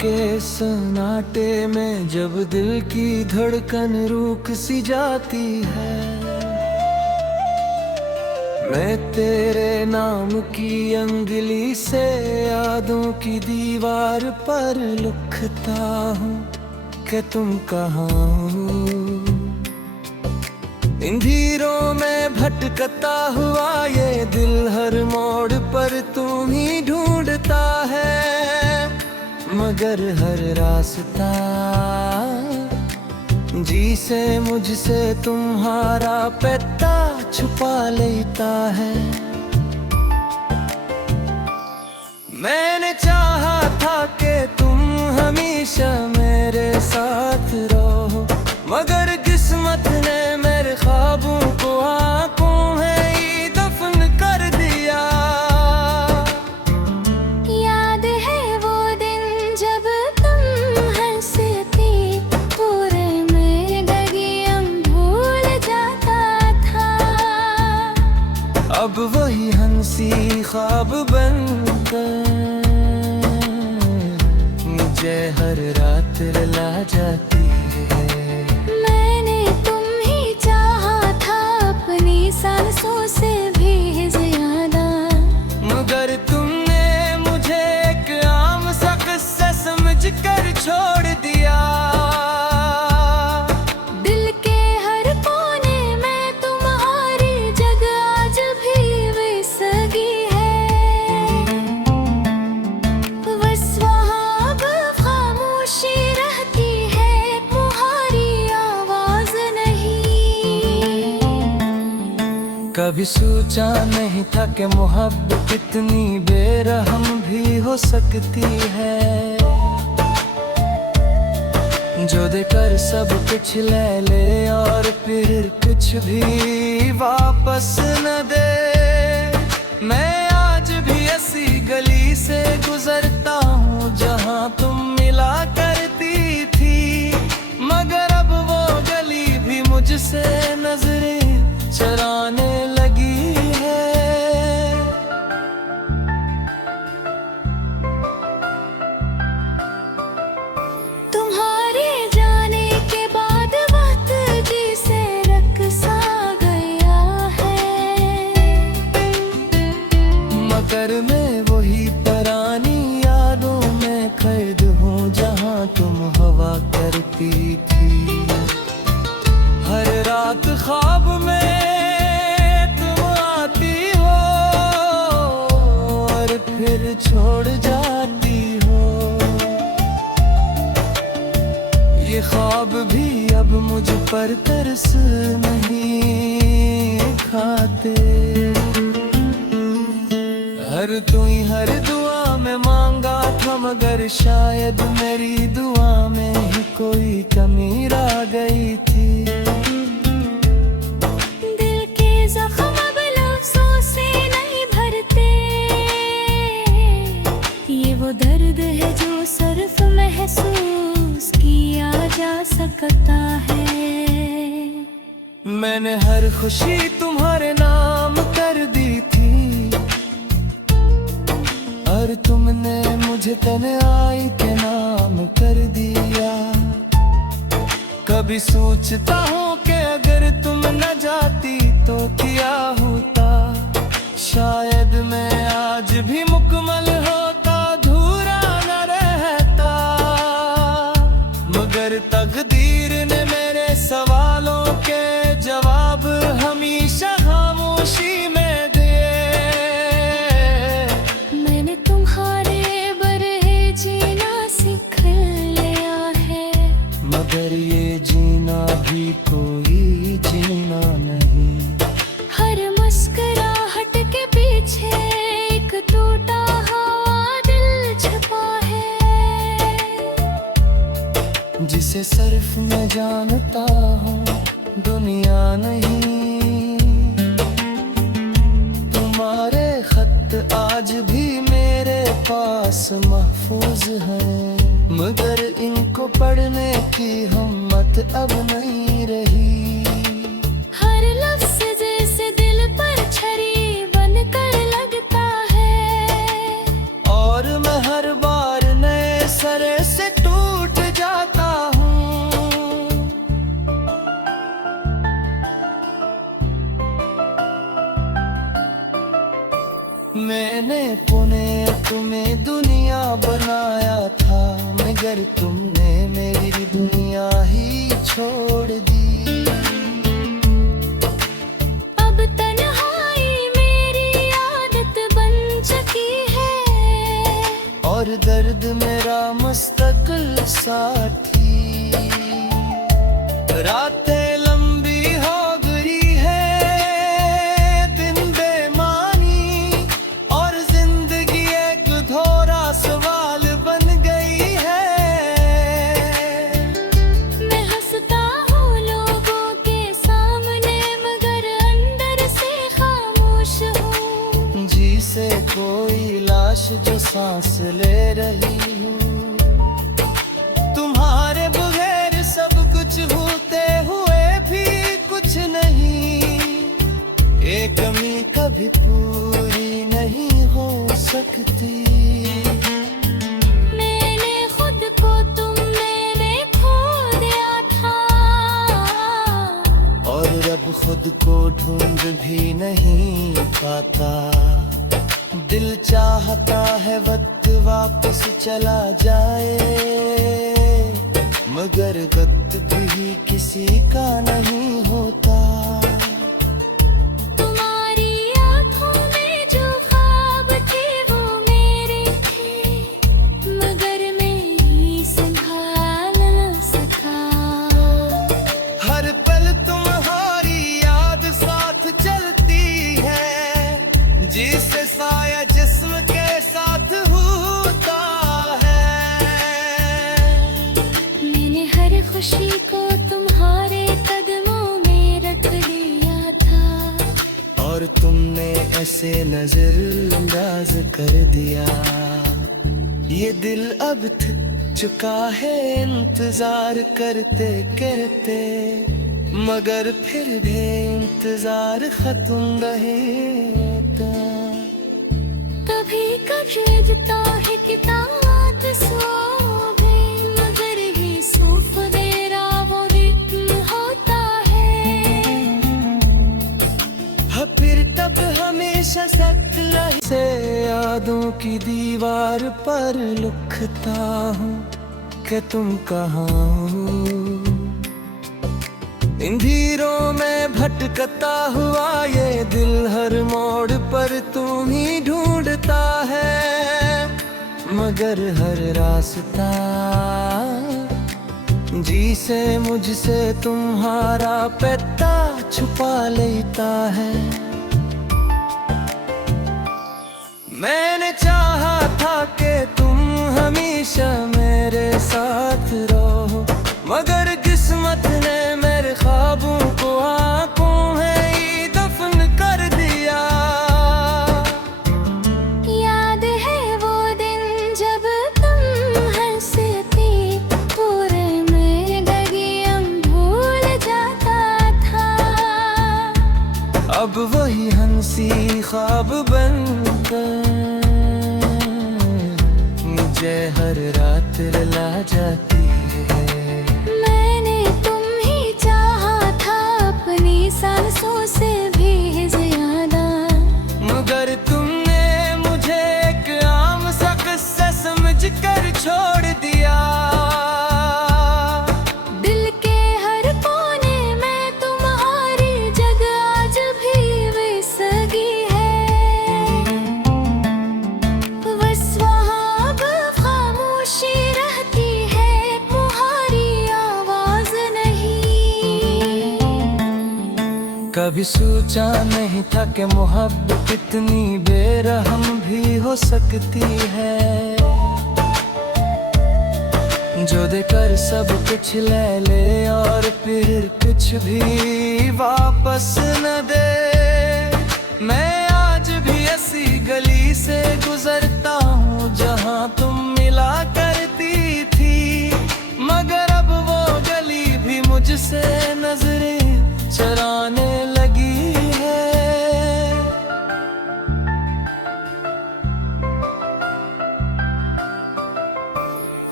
के सन्नाटे में जब दिल की धड़कन रुक सी जाती है, मैं तेरे नाम की अंगली से यादों की दीवार पर लिखता हूँ कि तुम कहाँ हो। इन धीरों में भटकता हुआ ये दिल हर मोड़ पर तुम ही ढूंढता है, मगर हर रास्ता जी से मुझसे तुम्हारा पता छुपा लेता है। मैंने चाहा था कि तुम हमेशा मेरे साथ रहो, मगर किस्मत ने मेरे ख्वाबों को आंखों में ही दफन कर दिया। याद है वो दिन जब तुम हंसती, पूरे में गगियम भूल जाता था। अब वही हंसी ख्वाब बनकर मुझे हर रात रुला जाती है। मैंने तुम ही चाहा था अपनी सांसों से भी ज्यादा, मगर तुमने मुझे एक आम सा किस्सा समझ कर छोड़ दिया। दिल के हर कोने में तुम्हारी जगह आज भी बेसगी है। बस वहाँ अब खामोशी रहती है, तुम्हारी आवाज नहीं। कभी सोचा नहीं था कि मोहब्बत इतनी बेरहम भी हो सकती है, जो देकर सब कुछ ले ले और फिर कुछ भी वापस न दे। मैं आज भी ऐसी गली से गुजरता हूँ जहाँ तुम मिला करती थी, मगर अब वो गली भी मुझसे नजरें चराने लगी है। तुम्हारे जाने के बाद वक्त जी से रक्सा गया है, मगर मैं वही पुरानी यादों में कैद हूँ जहाँ तुम हवा करती थी। हर रात ख्वाब में तुम आती हो और फिर छोड़ जाती हो। ये ख्वाब भी अब मुझ पर तरस नहीं खाते। हर दुआ में मांगा था, मगर शायद मेरी दुआ में ही कोई कमी रह गई थी। दिल के जख्म अब लफ्जों से नहीं भरते, ये वो दर्द है जो सिर्फ महसूस किया जा सकता है। मैंने हर खुशी तुम्हारे नाम कर दी थी, और तुमने मुझे तन्हाई के नाम कर दिया। कभी सोचता हूँ कि अगर तुम न जाती तो क्या होता, शायद मैं आज भी मुकम्मल होता, अधूरा न रहता। मगर तकदीर ने मेरे सवालों के जवाब हमेशा खामोशी में दिए। मैंने तुम्हारे बरहे जीना सीख लिया है, मगर ये जीना भी कोई जीना नहीं। हर मुस्कुराहट के पीछे एक टूटा हुआ दिल छुपा है, जिसे सिर्फ मैं जानता हूँ दुनिया नहीं। तुम्हारे खत आज भी मेरे पास महफूज हैं, मगर इनको पढ़ने की हिम्मत अब नहीं रही। हर लफ्ज जैसे दिल पर छरी बनकर लगता है, और मैं हर बार नए सरे रातें लंबी हो गई है, दिन बेमानी, और जिंदगी एक दोहरा सवाल बन गई है। मैं हंसता हूँ लोगों के सामने, मगर अंदर से खामोश हूँ। जी से कोई लाश जो सांस ले रही हूँ। तुम्हारे बगैर सब कुछ होते हुए भी कुछ नहीं। एक कमी कभी पूरी नहीं हो सकती। मैंने खुद को मैंने खो दिया था, और अब खुद को ढूंढ भी नहीं पाता। दिल चाहता है वक्त वापस चला जाए, मगर वक्त भी किसी का नहीं होता। तुम्हारी आंखों में जो ख्वाब थे वो मेरे थे, मगर मैं ही संभाल न सका। हर पल तुम्हारी याद साथ चलती है, जिससे साया जिस्म के साथ होता है। मैंने हर खुशी को तुम्हारे कदमों में रख दिया था, और तुमने ऐसे नजरअंदाज कर दिया। ये दिल अब थक चुका है इंतजार करते करते, मगर फिर भी इंतजार खत्म रहेगा। कभी कजता है कि तात सोवे, मगर ये सूफ मेरा वो रित्म होता है। हाँ, फिर तब हमेशा सख्त रहे से यादों की दीवार पर लिखता हूँ कि तुम कहाँ हो। इन धीरों में भटकता हुआ ये दिल हर मोड़ पर तुम ही ढूंढता है, मगर हर रास्ता जी से मुझसे तुम्हारा पता छुपा लेता है। मैंने चाहा था कि तुम हमेशा मेरे साथ रहो, मगर किस्मत ने मेरे ख्वाबों को आंखों में ही दफन कर दिया। याद है वो दिन जब तुम हंसते, पूरे में गगियम भूल जाता था। अब वही हंसी ख्वाब बनकर मुझे हर रात रुला जाती है। मैंने तुम ही चाहा था अपनी सांसों से भी ज्यादा, मगर तुमने मुझे एक आम सा किस्सा समझ कर छोड़ दिया। दिल के हर कोने में तुम्हारी जगह आज भी बेसगी है। बस वहाँ अब खामोशी रहती है, तुम्हारी आवाज नहीं। कभी सोचा नहीं था कि मोहब्बत इतनी बेरहम भी हो सकती है, जो देकर सब कुछ ले ले और फिर कुछ भी वापस न दे। मैं आज भी ऐसी गली से गुजरता हूँ जहाँ तुम मिला करती थी, मगर अब वो गली भी मुझसे नजरें चराने लगी है।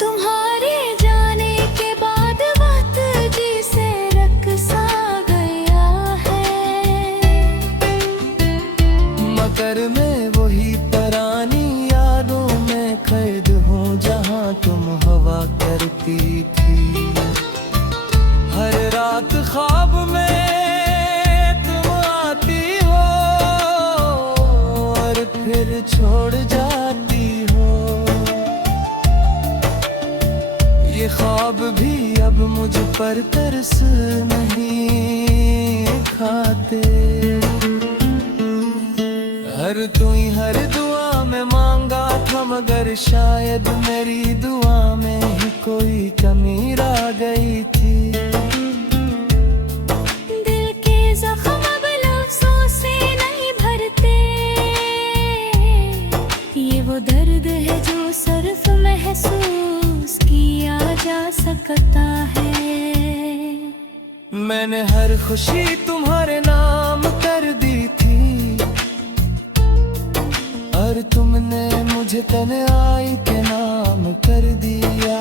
तुम्हारे जाने के बाद वक्त जी से रक सा गया है। पर तरस नहीं खाते। हर दुआ में मांगा था, मगर शायद मेरी दुआ में ही कोई कमी रह गई थी। दिल के जख्म अब लफ्जों से नहीं भरते, ये वो दर्द है जो सिर्फ महसूस किया जा सकता है। मैंने हर खुशी तुम्हारे नाम कर दी थी, और तुमने मुझे तन्हाई के नाम कर दिया।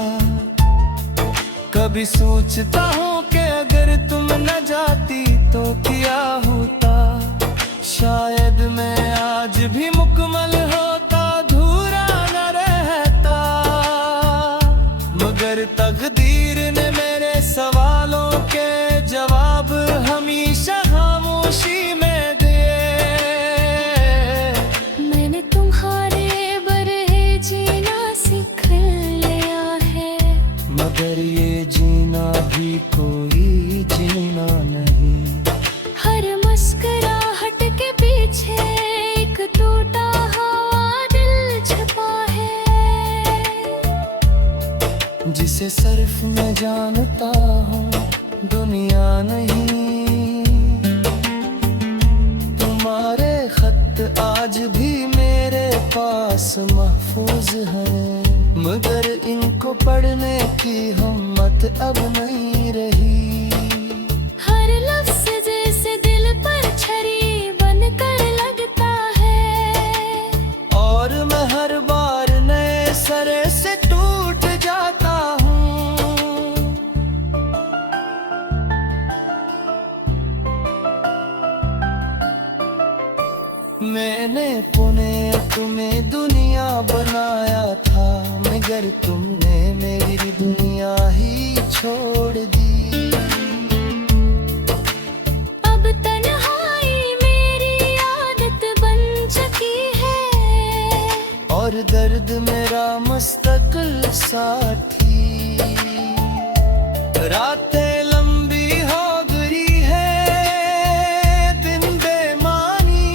कभी सोचता हूँ कि अगर तुम न जाती तो क्या होता, शायद मैं आज भी मुकम्मल होता, अधूरा न रहता। मगर तकदीर ने मेरे सवालों के जवाब हमेशा खामोशी में दिए। मैंने तुम्हारे बरहे जीना सीख लिया है, मगर ये जीना भी कोई जीना नहीं। हर मुस्कुराहट के पीछे एक टूटा हुआ दिल छुपा है, जिसे सिर्फ मैं जानता हूँ, दुनिया नहीं। तुम्हारे खत आज भी मेरे पास महफूज हैं, मगर इनको पढ़ने की हिम्मत अब नहीं रही। हर लफ्ज़ जैसे दिल पर छरी बनकर लगता है, और मैं हर बार नए सरे से टूट जाता हूँ। मैंने पुणे तुम्हें दुनिया बनाया था, मगर तुमने मेरी दुनिया ही छोड़ दी। अब तन्हाई मेरी आदत बन चुकी है, और दर्द मेरा मुस्तकिल साथी। रातें लंबी हो गई है, दिन बेमानी,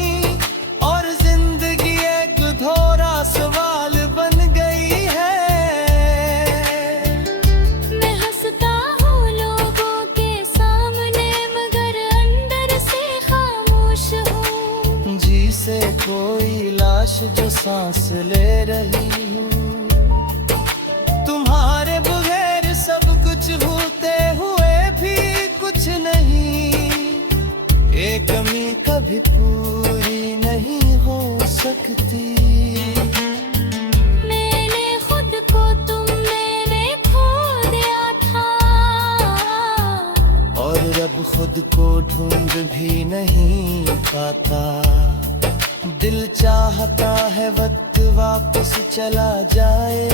और जिंदगी एक धोरा सवाल बन गई है। मैं हंसता हूँ लोगों के सामने, मगर अंदर से खामोश हूँ। जी से कोई लाश जो सांस ले रही हूँ। तुम्हारे बगैर सब कुछ होते हुए भी कुछ नहीं, एक कमी कभी पूरी नहीं हो सकती। मैंने खुद को मैंने खो दिया था, और अब खुद को ढूंढ भी नहीं पाता। दिल चाहता है वक्त वापस चला जाए,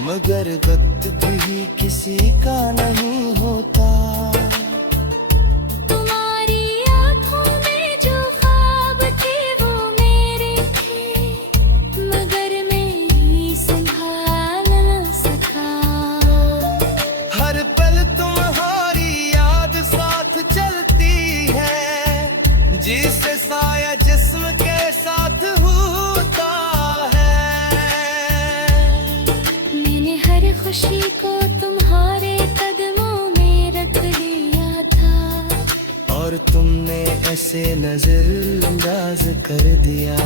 मगर वक्त भी किसी का नहीं होता। तुम्हारी आँखों में जो ख्वाब थे वो मेरे थे, मगर मैं ही संभाल न सका। हर पल तुम्हारी याद साथ चलती है, जिससे साया जिस्म के साथ होता है। मैंने हर खुशी को तुम्हारे कदमों में रख लिया था, और तुमने ऐसे नजरअंदाज कर दिया।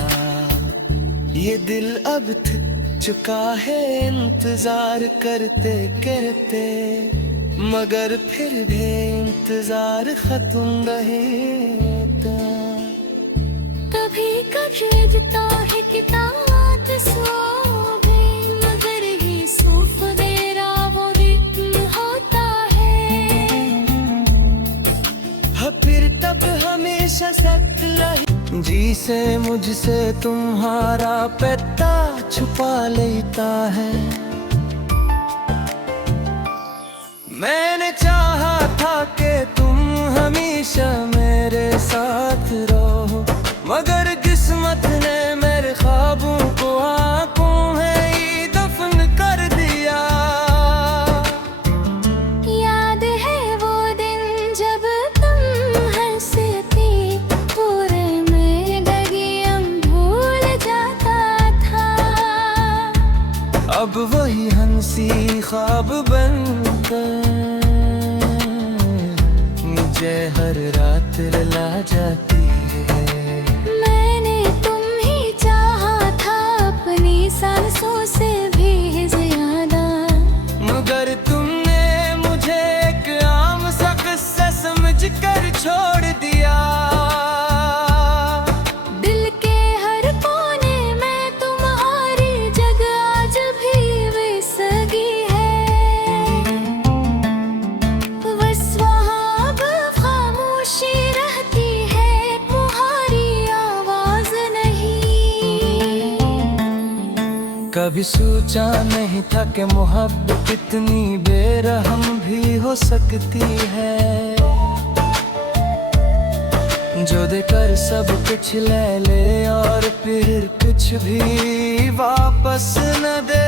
ये दिल अब थक चुका है इंतजार करते करते, मगर फिर भी इंतजार खत्म रहेगा। कभी कजता है कि तात सोवे, मगर ये सूफ मेरा वो दिन होता है। फिर तब हमेशा सख्त रही, जी से मुझसे तुम्हारा पता छुपा लेता है। मैंने चाहा था कि तुम हमेशा मेरे साथ रहो, मगर किस्मत ने मेरे ख्वाबों को आंखों में ही दफन कर दिया। कभी सोचा नहीं था कि मोहब्बत इतनी बेरहम भी हो सकती है, जो देकर सब कुछ ले ले और फिर कुछ भी वापस न दे।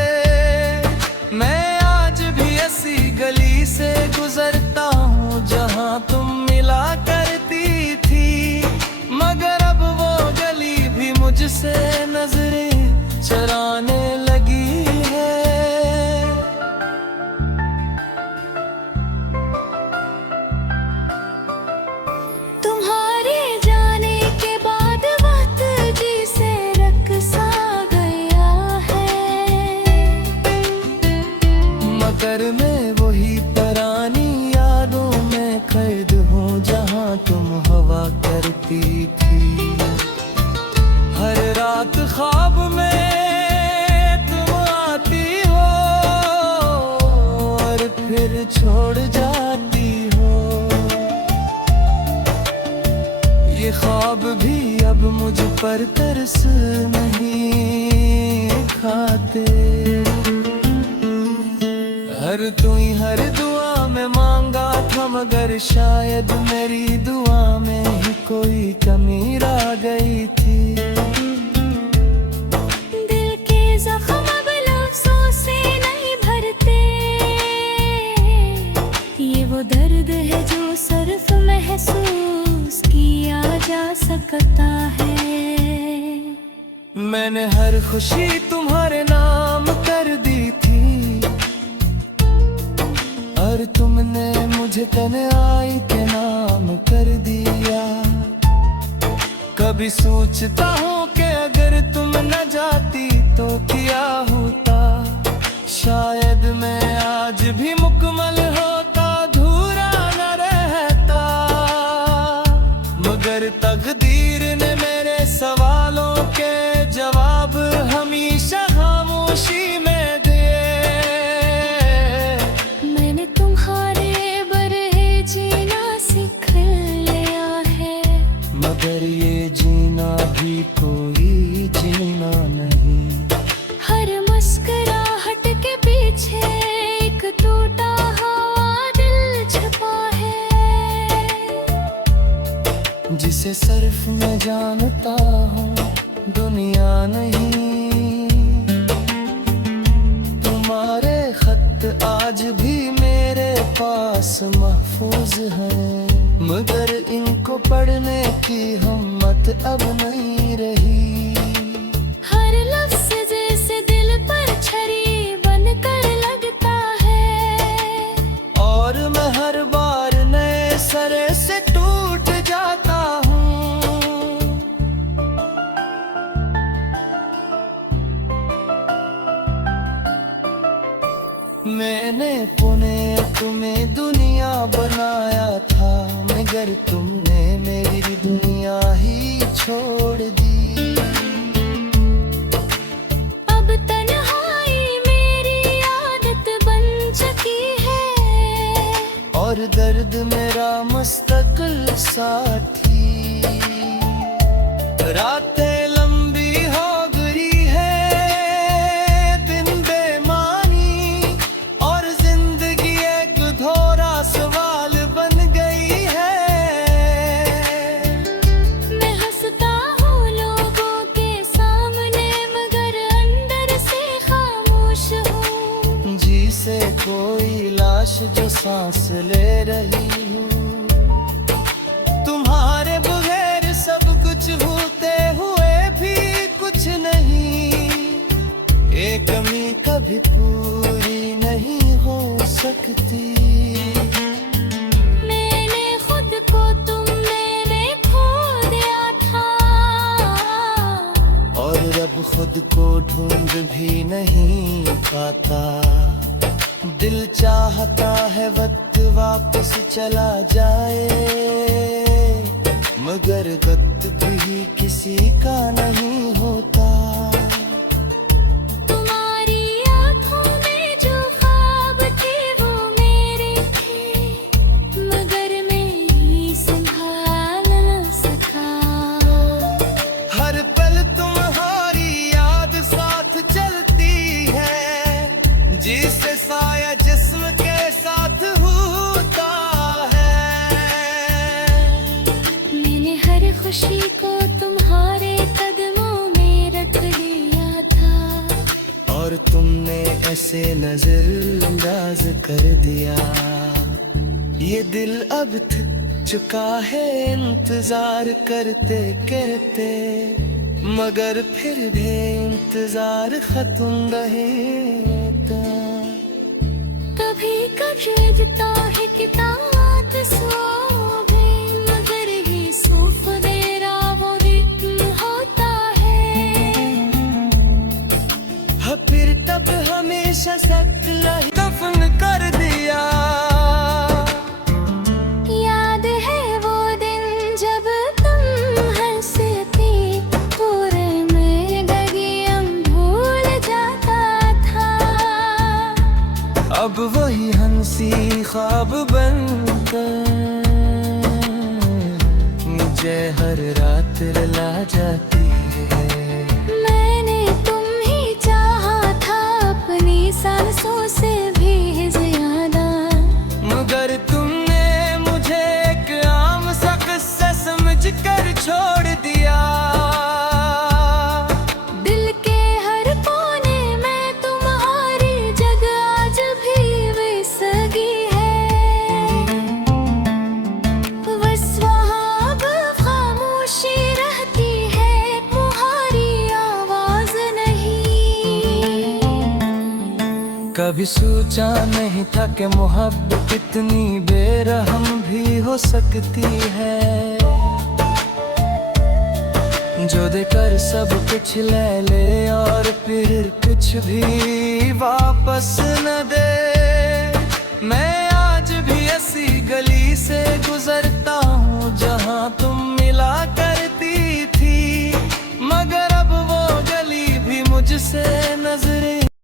मैं आज भी ऐसी गली से गुजरता हूँ जहाँ तुम मिला करती थी, मगर अब वो गली भी मुझसे नजरें चराने लगी है। तुम्हारे जाने के बाद वक्त जिसे रकसा गया है, मगर मैं वही पुरानी यादों में कैद हूँ जहाँ तुम हवा करती थी। हर रात ख्वाब में तुम आती हो और फिर छोड़ जाती हो। ये ख्वाब भी अब मुझ पर तरस नहीं खाते। हर दुआ में मांगा था, मगर शायद मेरी दुआ में ही कोई कमी रह गई थी। दिल के जख्म अब लफ्जों से नहीं भरते, ये वो दर्द है जो सिर्फ महसूस किया जा सकता है। मैंने हर खुशी तुम्हारे नाम कर दी थी, और तुमने मुझे तन्हाई के नाम कर दिया। कभी सोचता हूँ कि अगर तुम न जाती तो क्या होता, शायद मैं आज भी मुकम्मल होता, अधूरा न रहता। मगर तकदीर ने मेरे सवालों के जवाब हमेशा खामोशी में दिए। मैंने तुम्हारे बरहे जीना सीख लिया है, मगर ये जीना भी कोई जीना नहीं। हर मुस्कुराहट के पीछे एक टूटा हुआ दिल छुपा है, जिसे सिर्फ मैं जानता हूँ दुनिया नहीं। तुम्हारे खत आज भी मेरे पास महफूज हैं, मगर इनको पढ़ने की हिम्मत अब नहीं रही। हर लफ्ज़ जैसे दिल पर छरी बनकर लगता है, और मैं हर बार नए सरे से टूट जाता हूँ। मैंने पुणे तुम्हें दुनिया बनाया था, मगर तुमने मेरी दुनिया ही छोड़ दी। अब तन्हाई मेरी आदत बन चुकी है, और दर्द मेरा मुस्तकिल साथी। रातें लंबी हो गई है, दिन बेमानी, और जिंदगी एक दोहरा सवाल बन गई है। मैं हंसता हूँ लोगों के सामने, मगर अंदर से खामोश हूँ। जी से कोई लाश जो सांस ले रही हूँ। तुम्हारे बगैर सब कुछ होते हुए भी कुछ नहीं। एक कमी कभी पूरी नहीं हो सकती। मैंने खुद को तुमने में खो दिया था, और अब खुद को ढूंढ भी नहीं पाता। दिल चाहता है वक्त वापस चला जाए, मगर वक्त भी किसी का नहीं होता। तुम्हारी आंखों में जो ख्वाब थे वो मेरे थे, मगर मैं ही संभाल न सका। हर पल तुम्हारी याद साथ चलती खामोशी को तुम्हारे कदमों में रख लिया था, और तुमने ऐसे नजर अंदाज कर दिया। ये दिल अब थक चुका है इंतजार करते करते, मगर फिर भी इंतजार खत्म रहेगा। कभी कजता है किताब सोबे, मगर ये सूफ मेरा वो रित्म होता है। फिर तब हमेशा सख्त रही दफन कर दिया। याद है वो दिन जब तुम हंसते, पूरे में गगियम भूल जाता था। अब वही हंसी ख्वाब बनकर मुझे हर रात रुला जाती है। मैंने तुम ही चाहा था अपनी सांसों से भी ज्यादा, मगर तुमने मुझे एक आम सा किस्सा समझ कर छोड़ दिया। दिल के हर कोने में तुम्हारी जगह आज भी बेसगी है। बस वहाँ अब खामोशी रहती है, तुम्हारी आवाज नहीं। कभी सोचा नहीं था कि मोहब्बत इतनी बेरहम भी हो सकती है, जो देकर सब कुछ ले ले और फिर कुछ भी वापस न